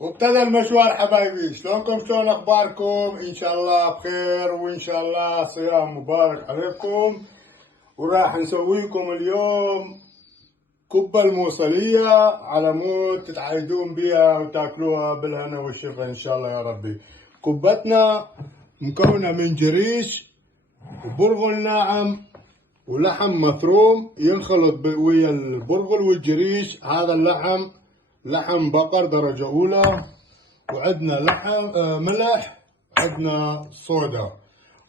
وابتدى المشوار حبايبي. شلونكم؟ شلون اخباركم؟ ان شاء الله بخير، وان شاء الله صيام مبارك عليكم. وراح نسويكم اليوم كبة الموصلية على مود تتعايدون بيها وتاكلوها بالهنا والشفا ان شاء الله يا ربي. كبتنا مكونة من جريش وبرغل ناعم ولحم مفروم ينخلط ويا البرغل والجريش. هذا اللحم لحم بقر درجة أولى، وعندنا لحم ملح، عندنا صودا،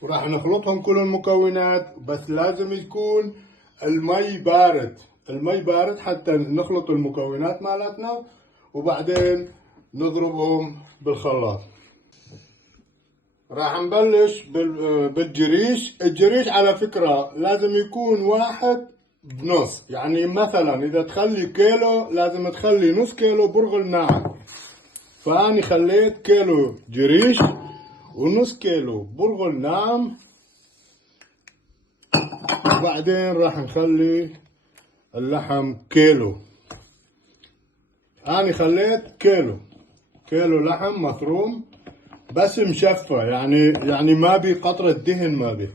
وراح نخلطهم كل المكونات. بس لازم يكون المي بارد، المي بارد حتى نخلط المكونات مالتنا، وبعدين نضربهم بالخلاط. راح نبلش بالجريش. الجريش على فكرة لازم يكون واحد بنص، يعني مثلا اذا تخلي كيلو لازم تخلي نص كيلو برغل ناعم. فاني خليت كيلو جريش ونص كيلو برغل ناعم، وبعدين راح نخلي اللحم كيلو. اني خليت كيلو لحم مفروم بس مشفى، يعني ما بي قطرة دهن،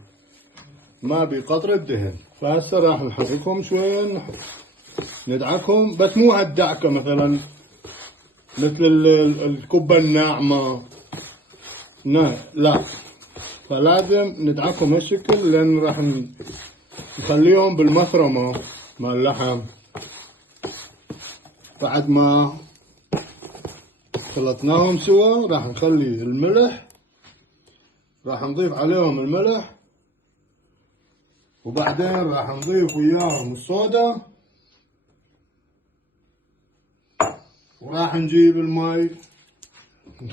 ما بي قطرة دهن. فهسه راح نحركهم شوية، ندعكهم، بس مو هالدعكة مثلا مثل الكبة الناعمة، لا. فلازم ندعكهم هالشكل، لان راح نخليهم بالمفرمة مال اللحم. بعد ما خلطناهم سوا راح نخلي الملح، راح نضيف عليهم الملح، وبعدين راح نضيف وياهم الصودا، وراح نجيب الماي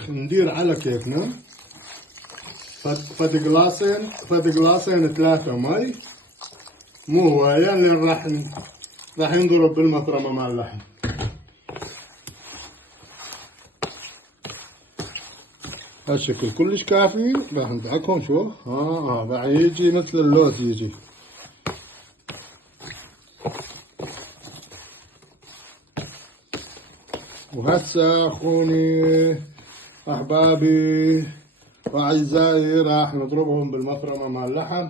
ندير على كيفنا. فد قلاصين 3 ماي، مو هواية، لان راح ينضرب بالمفرمة مع اللحم. هالشكل كلش كافي. راح ندعكهم. شو راح يجي مثل اللوز يجي. وهسه اخوني احبابي واعزائي راح نضربهم بالمفرمة مع اللحم.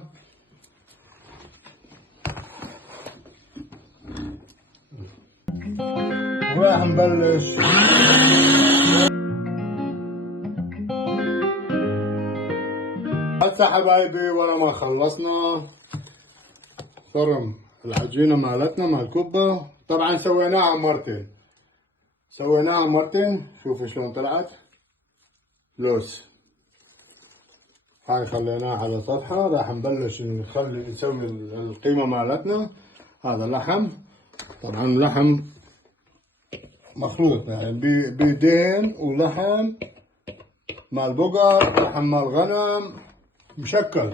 وراح نبلش هسه حبايبي. ورا ما خلصنا فرم العجينة مالتنا مال كبة، طبعا سويناها مرتين. شوفوا شلون طلعت لوز. هاي خليناها على سطحها. راح نبلش نسوي القيمة مالتنا. هذا لحم، طبعا لحم مخلوط، يعني بيدين ولحم مال بقر، لحم مال غنم مشكل.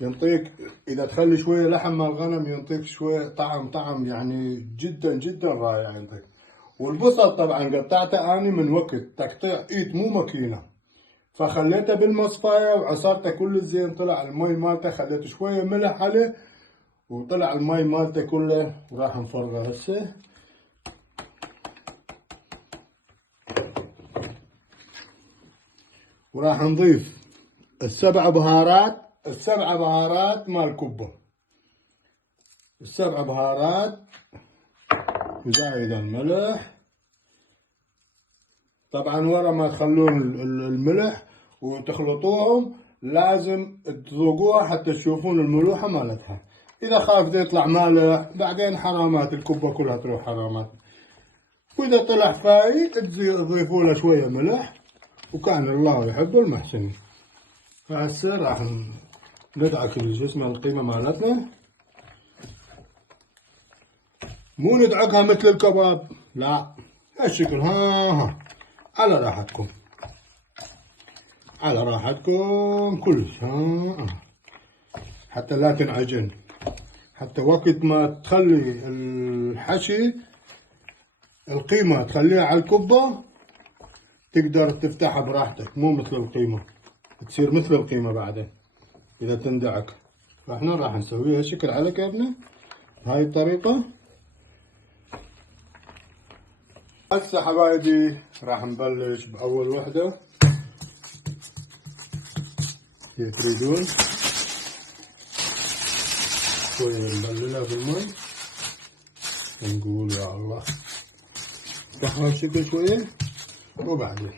ينطيك اذا تخلي شويه لحم مال غنم ينطيك شويه طعم يعني جدا جدا رائع ينطيك. والبصل طبعا قطعته اني من وقت تقطيع ايد، مو ماكينه. فخليته بالمصفايه وعصرته كل زين، طلع المي مالته، خليت شويه ملح عليه وطلع المي مالته كله. وراح نفرغه هسه. وراح نضيف السبع بهارات مال كبة. السبع بهارات زائد الملح. طبعا ورا ما تخلون الملح وتخلطوهم لازم تذوقوها حتى تشوفون الملوحة مالتها. اذا خاف يطلع مالح بعدين حرامات، الكبة كلها تروح حرامات. واذا طلع فايت تضيفوا له شوية ملح، وكان الله يحب المحسنين. فهسه راح ندعك الجسم القيمة مالتنا. مو ندعكها مثل الكباب، لا، هالشكل. ها على راحتكم، على راحتكم كلش. حتى لا تنعجن، حتى وقت ما تخلي الحشي القيمة تخليها على الكبة تقدر تفتحها براحتك، مو مثل القيمة، تصير مثل القيمة بعدين إذا تندعك. فاحنا راح نسويها شكل على كيفنا بهاي الطريقة. هسه حبايبي راح نبلش بأول وحدة. كيف تريدون شوية نبللها بالمي ونقول يا الله نفتحها بشكل شوية وبعدين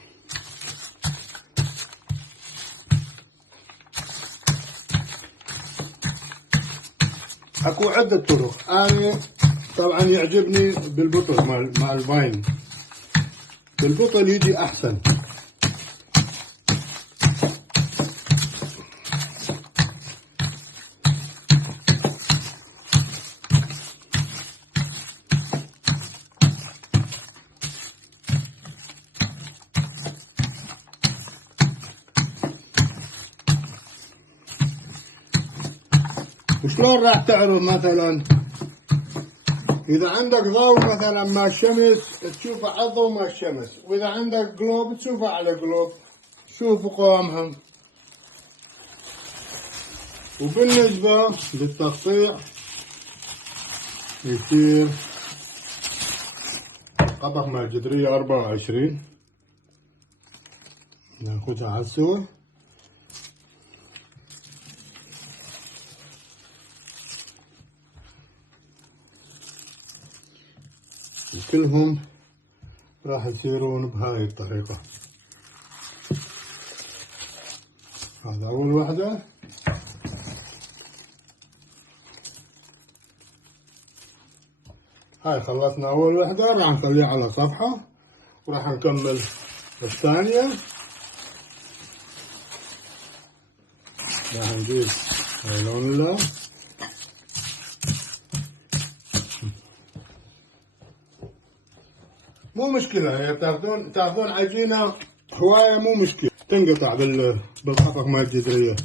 اكو عدة طرق. انا طبعا يعجبني بالبطل مع الفاين، بالبطل يجي احسن. وشلون راح تعرف مثلا اذا عندك ضوء مثلا مع الشمس تشوفه على الضوء مع الشمس، واذا عندك جلوب تشوفه على جلوب. شوفوا قوامها. وبالنسبة للتقطيع يصير قطع مع الجدرية 24 ناخذها على السوا. وكلهم راح يصيرون بهاي الطريقة. هذا أول وحدة. هاي خلصنا أول وحدة، راح نخليها على صفحة وراح نكمل الثانية. راح نجيب هاي لون الله مو مشكلة، هي تاخذون عجينة هواية مو مشكلة، تنقطع بالقفق مال الجدرية.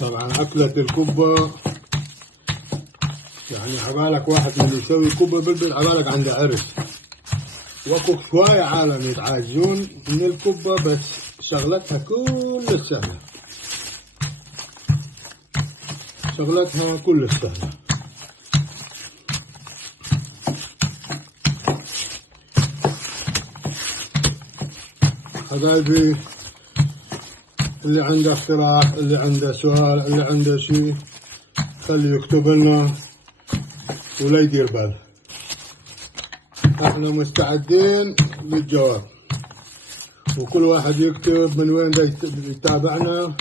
طبعا أكلة الكبة يعني عبالك واحد من اللي يسوي كبة بلبل عبالك عنده عرس. واكو شوية عالم يتعاجزون من الكبة، بس شغلتها كل سهلة، شغلتها كل سهلة. حبايبي اللي عنده اقتراح، اللي عنده سؤال، اللي عنده شيء خليه يكتب لنا ولا يدير باله، احنا مستعدين للجواب. وكل واحد يكتب من وين يتابعنا،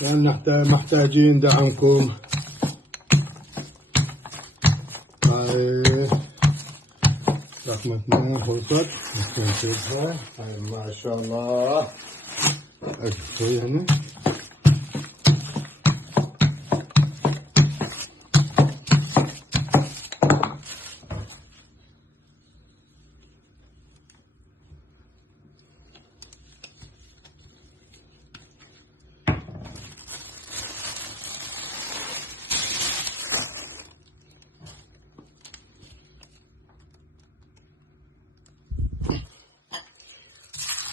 لأن محتاجين دعمكم. هاي رقمتنا خلصت، نشوفها. هاي ما شاء الله شوي هنا.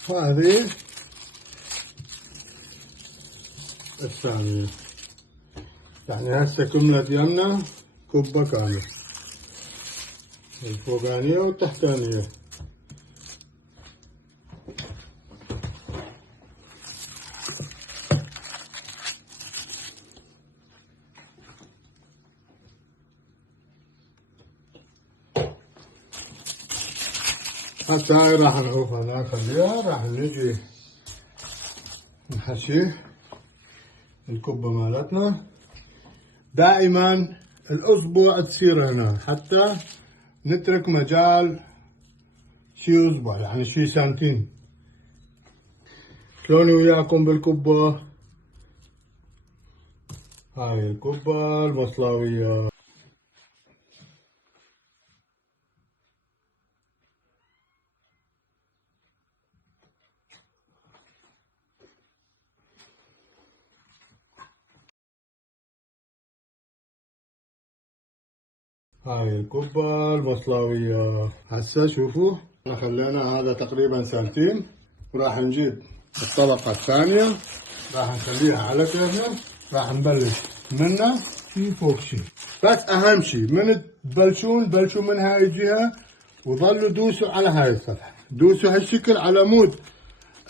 هذه الثانية، يعني هسه كملت يمنا كبة كاملة، الفوقانية والتحتانية. هسه هاي راح نعوفها نخليها، راح نجي نحشي الكبة مالتنا. دائما الأصبع تصير هنا حتى نترك مجال شي أصبع، يعني شي سنتين. شلوني وياكم بالكبة. هاي الكبة المصلاوية. هاي الكبة المصلاوية. هسه شوفوا خلينا هذا تقريبا سنتين، وراح نجيب الطبقة الثانية راح نخليها على كيفنا، راح نبلش منه شي فوق شي. بس اهم شي من تبلشون بلشوا من هاي الجهة وظلوا دوسوا على هاي السطح، دوسوا هالشكل على مود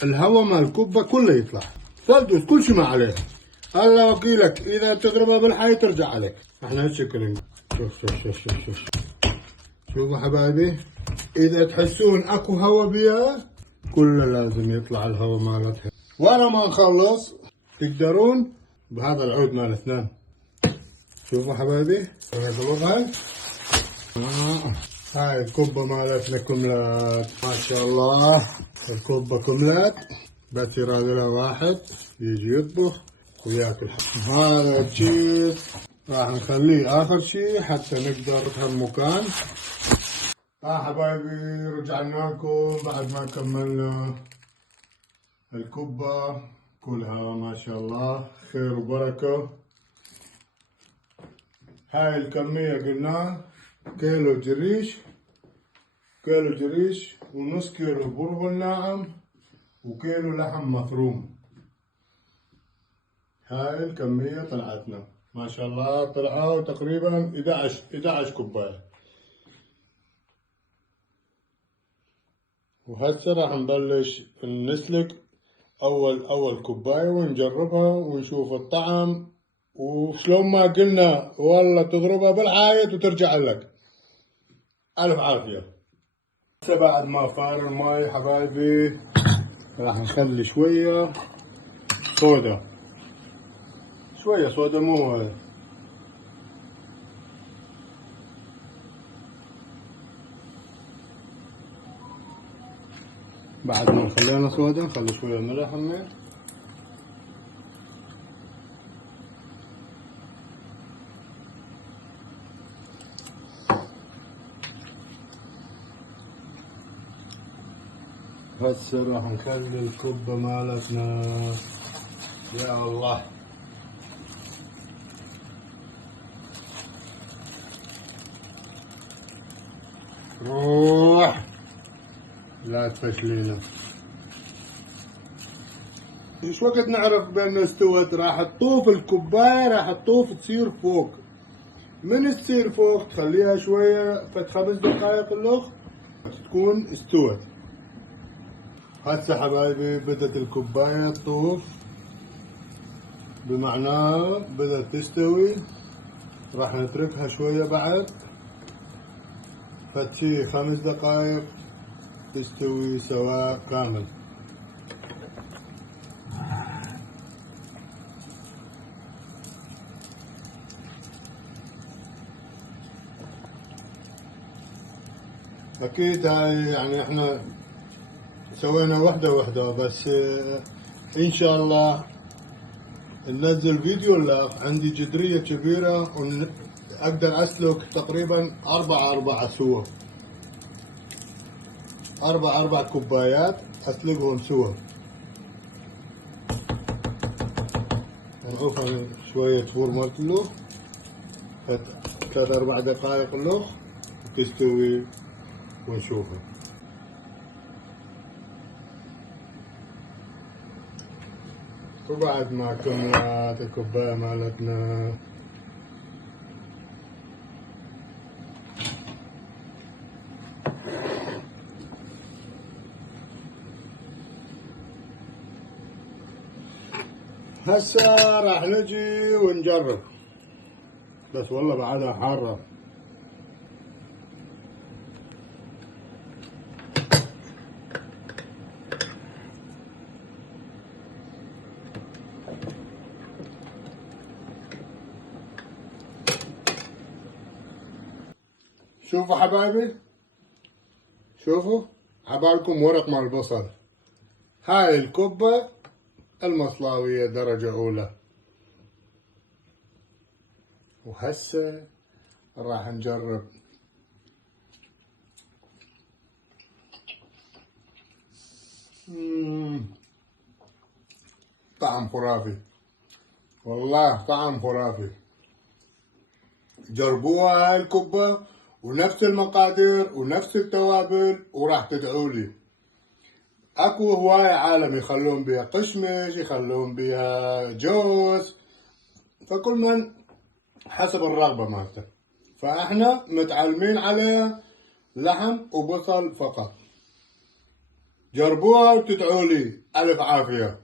الهواء مال الكبة كله يطلع. دوس كل شي ما عليه، الله وكيلك اذا تضربها بالحي ترجع عليك. احنا هالشكل شوف شوفوا حبايبي، اذا تحسون اكو هواء بيها كله لازم يطلع الهواء مالتها. ورا ما نخلص تقدرون بهذا العود مال اسنان. شوفوا حبايبي نقلبها. هاي الكبة مالتنا كملت ما شاء الله، الكبة كملت، بس يراد لها واحد يجي يطبخ وياكل. هذا الشيز راح نخليه اخر شي حتى نقدر بهالمكان. حبايبي رجعنا لكم بعد ما كملنا الكبة كلها ما شاء الله خير وبركة. هاي الكمية قلنا كيلو جريش، كيلو جريش ونص كيلو برغل ناعم وكيلو لحم مفروم. هاي الكمية طلعتنا ما شاء الله، طلعوا تقريبا 11 كوباية. وهسه راح نبلش نسلق اول كوباية ونجربها ونشوف الطعم، وشلون ما قلنا والله تضربها بالعايد وترجع لك. الف عافية. هسه بعد ما فار الماي حبايبي راح نخلي شوية صودا، شوية صودا مو هاي. بعد ما خلينا صودا نخلي شوية ملح همين. هسه راح نخلي الكبة مالتنا. يا الله روح لا تفشلينا. ايش وقت نعرف بأنه استوت؟ راح تطوف الكوباية، راح تطوف تصير فوق. من تصير فوق تخليها شوية فد 5 دقايق الاخ تكون استوت. هسه حبايبي بدت الكوباية تطوف، بمعناه بدت تستوي. راح نتركها شوية بعد فد شي 5 دقايق تستوي سواء كامل. اكيد هاي يعني احنا سوينا وحدة بس ان شاء الله ننزل فيديو. لا عندي جدرية كبيرة اقدر اسلك تقريبا 4 سوا، 4 كوبايات اسلقهم سوا. نعوف شوية فور مالت اللوخ 3-4 دقايق اللوخ تستوي ونشوفها. وبعد ما كملت الكوباية مالتنا هسه راح نجي ونجرب. بس والله بعدها حارة. شوفوا حبايبي، شوفوا عبالكم ورق مال البصل. هاي الكبة المصلاوية درجة أولى. وهسه راح نجرب. طعم خرافي والله، طعم خرافي. جربوها هاي الكبة ونفس المقادير ونفس التوابل وراح تدعولي. اكو هواية عالم يخلون بيها قشمش، يخلون بيها جوز، فكل من حسب الرغبة مالته. فاحنا متعلمين عليها لحم وبصل فقط. جربوها وتدعولي. ألف عافية.